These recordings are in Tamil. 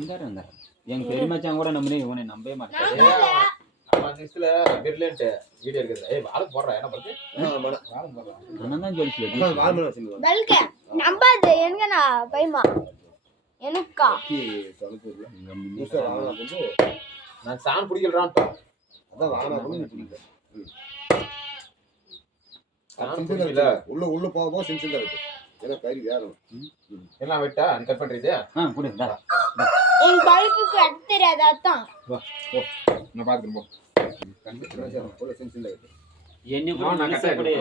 இந்தாரு எங்க பெரிய மச்சான் கூட நம்பனே இவனை நம்பவே மாட்டாரு. நம்ம நிஸ்ல பிர்லன்ட் வீடியோ இருக்குது. ஏய் வாழ போடுறா என்ன பத்தி? வாழ போடுறா. நான் தான் சொல்லிச்சு. வாழ வச்சிங்க. பல்க நம்பாது எங்கனா பைமா. எனக்கா. நான் சான் பிடிக்கலறான்டா. அதான் வாழ வந்து பிடிக்கல. சான் பிடிக்கல. உள்ள போக சின்ன இருக்கு. ஏன்னா கறி வேணும். எல்லாம் வெட்டா நீ கட் பண்றீதே? புடிடா. என் பல்குக்கு அட் தெரியாது அதான். வா போ. நான் பாத்துறேன் போ. கண்டிப்பா உள்ள சின்ன இருக்கு. என்ன கூட நான் கட் பண்ணி.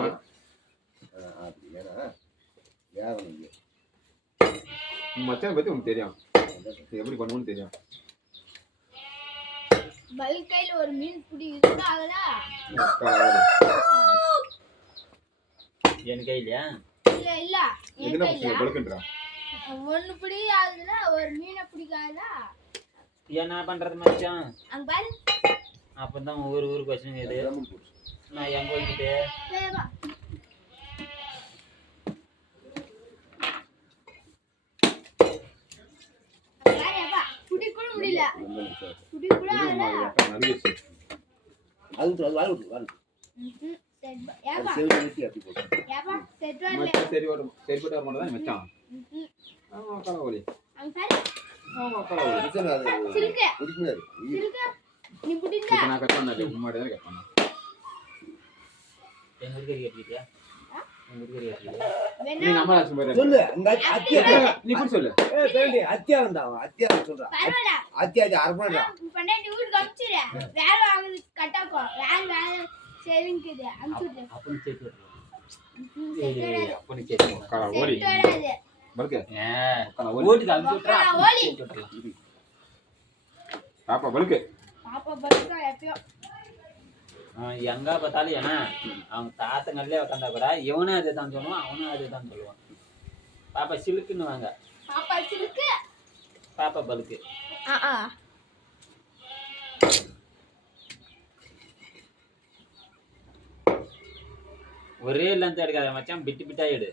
ஏன்னா வேணும் இங்க. மச்சான் பத்தி உனக்கு தெரியும். எப்படி பண்ணுவோன்னு தெரியும். பல்கையில ஒரு மீன் புடி இருந்தால. என் கையிலயா? இல்ல. என்ன புடிச்ச பல்கன்றா? ஒன்னு புடி ஆகுதுல ஒரு மீனை பிடிக்காதா? என்ன பண்றது மச்சான்? அங்க பாரு. அப்பதான் ஊருக்கு வச்சுங்க இது. நான் எங்க போயிட்டே? வா. யாரேப்பா புடி கூட முடியல. புடி கூட ஆகல. நடிச்சு. அது வாழ வாழ. ஏப்பா சேவ் பண்ணி அப்படி போடு. ஏப்பா செட் வரல. மச்சான் சரி வரும். சரி போட்டு வர மாட்டேன் மச்சான். ஆமா கலவலி. அங்க பாரு. ஆமா கலவலி. மச்சான் அது சில்க. புடிக்குறாரு. சில்க. நீ புடிங்க. நான் கட் பண்ணல. முன்னாடி தான் கட் பண்ணேன். எங்க கறி கட்டிட்டியா? எங்க கறி கட்டிட்டியா? நீ நம்ம ஆச்சு பாரு. சொல்லு அந்த அத்தியா நீ கூட சொல்லு. ஏய் பேண்டி அத்தியா வந்தாவா அத்தியா சொல்றா. பரவாயில்லை. அத்தியா அர்ப்பணடா. பண்ணேன் ஊருக்கு அனுப்பிச்சிரு. வேற வாங்குது கட்டாக்கோ. வேற சேவிங்க்குது அனுப்பிச்சிரு. அப்படி சேர்த்து விட்டுரு. செட் அப்படி கேட்க கலவலி. வராது. பல்க. கலவலி. ஓட்டுக்கு அனுப்பி விட்டுறா. கலவலி. பாப்பா பல்க. பாப்பா பல்கா எப்பயோ எங்க பார்த்தாலும் ஏன்னா அவங்க தாத்தங்கள்லயே உட்காந்தா கூட இவனும் அதே தான் சொல்லுவான், அவனும் அதே தான் சொல்லுவான். பாப்பா சிலுக்குன்னு வாங்க. பாப்பா சிலுக்கு. பாப்பா பல்கு. ஒரே லென்த் எடுக்காத மச்சான், பிட்டு பிட்டா எடு.